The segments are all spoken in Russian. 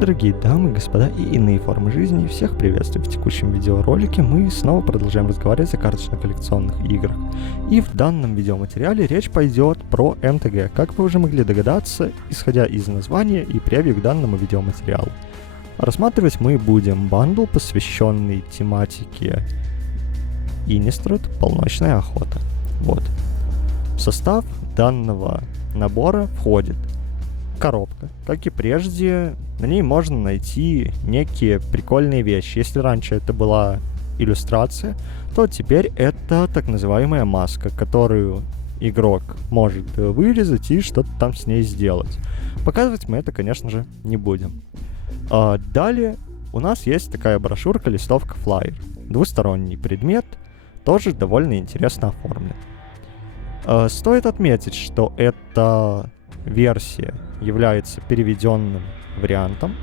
Дорогие дамы, господа и иные формы жизни, всех приветствую. В текущем видеоролике мы снова продолжаем разговаривать о карточно-коллекционных играх. И в данном видеоматериале речь пойдет про МТГ, как вы уже могли догадаться, исходя из названия и превью к данному видеоматериалу. Рассматривать мы будем бандл, посвященный тематике Innistrad «Полночная охота». Вот. В состав данного набора входит коробка. Как и прежде, на ней можно найти некие прикольные вещи. Если раньше это была иллюстрация, то теперь это так называемая маска, которую игрок может вырезать и что-то там с ней сделать. Показывать мы это, конечно же, не будем. Далее у нас есть такая брошюрка, листовка флаер. Двусторонний предмет, тоже довольно интересно оформлен. Стоит отметить, что эта версия является переведенным вариантом.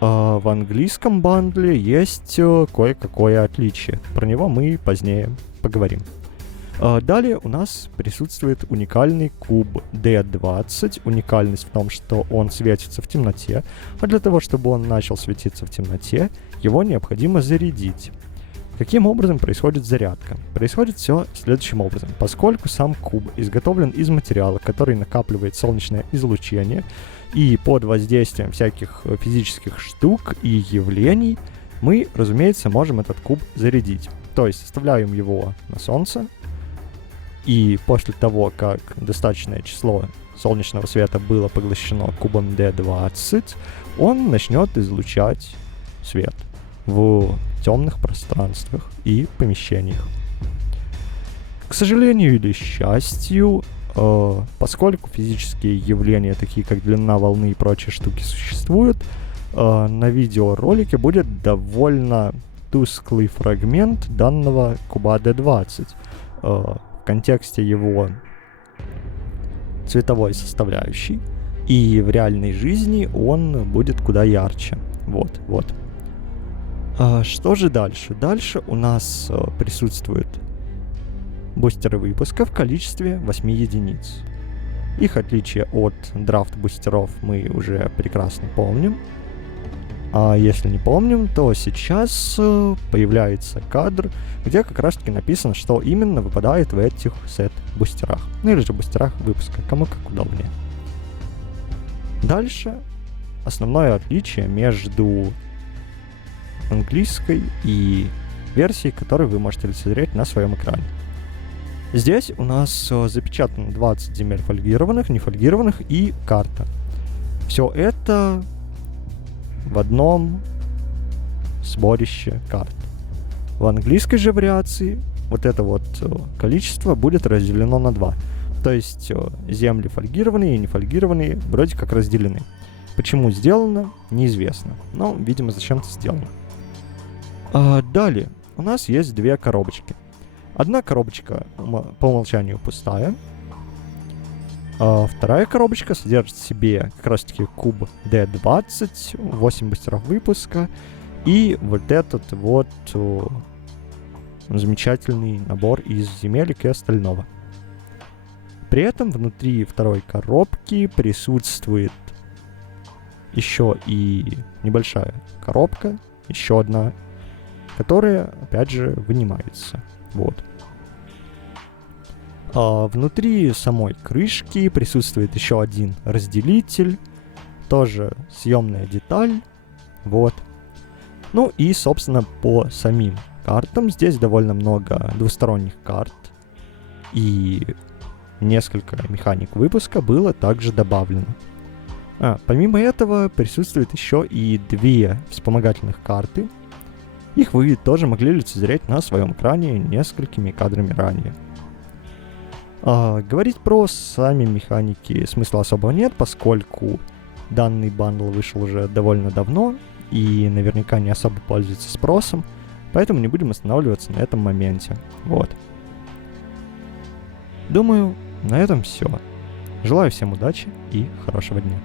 В английском бандле есть кое-какое отличие. Про него мы позднее поговорим. Далее у нас присутствует уникальный куб D20. Уникальность в том, что он светится в темноте, а для того, чтобы он начал светиться в темноте, его необходимо зарядить. Каким образом происходит зарядка? Происходит все следующим образом. Поскольку сам куб изготовлен из материала, который накапливает солнечное излучение, и под воздействием всяких физических штук и явлений, мы, разумеется, можем этот куб зарядить. То есть оставляем его на солнце, и после того, как достаточное число солнечного света было поглощено кубом D20, он начнет излучать свет в темных пространствах и помещениях. К сожалению или счастью, поскольку физические явления, такие как длина волны и прочие штуки, существуют, на видеоролике будет довольно тусклый фрагмент данного куба D20 в контексте его цветовой составляющей, и в реальной жизни он будет куда ярче. Вот. Что же дальше? Дальше у нас присутствуют бустеры выпуска в количестве 8 единиц. Их отличие от драфт-бустеров мы уже прекрасно помним. А если не помним, то сейчас появляется кадр, где как раз таки написано, что именно выпадает в этих сет-бустерах. Ну или же бустерах выпуска, кому как удобнее. Дальше основное отличие между английской и версией, которую вы можете лицезреть на своем экране. Здесь у нас запечатано 20 земель фольгированных, нефольгированных и карта. Все это в одном сборище карт. В английской же вариации вот это вот количество будет разделено на 2. То есть земли фольгированные и нефольгированные вроде как разделены. Почему сделано, неизвестно. Но, видимо, зачем-то сделано. Далее у нас есть две коробочки. Одна коробочка по умолчанию пустая. Вторая коробочка содержит в себе как раз таки куб D20, 8 бустеров выпуска и вот этот вот замечательный набор из земелек и остального. При этом внутри второй коробки присутствует еще и небольшая коробка, еще одна, которая, опять же, вынимается. Вот. Внутри самой крышки присутствует еще один разделитель, тоже съемная деталь. Вот. Ну и, собственно, по самим картам здесь довольно много двусторонних карт, и несколько механик выпуска было также добавлено. Помимо этого присутствует еще и две вспомогательных карты. Их вы тоже могли лицезреть на своем экране несколькими кадрами ранее. Говорить про сами механики смысла особого нет, поскольку данный бандл вышел уже довольно давно и наверняка не особо пользуется спросом, поэтому не будем останавливаться на этом моменте. Вот. Думаю, на этом все. Желаю всем удачи и хорошего дня.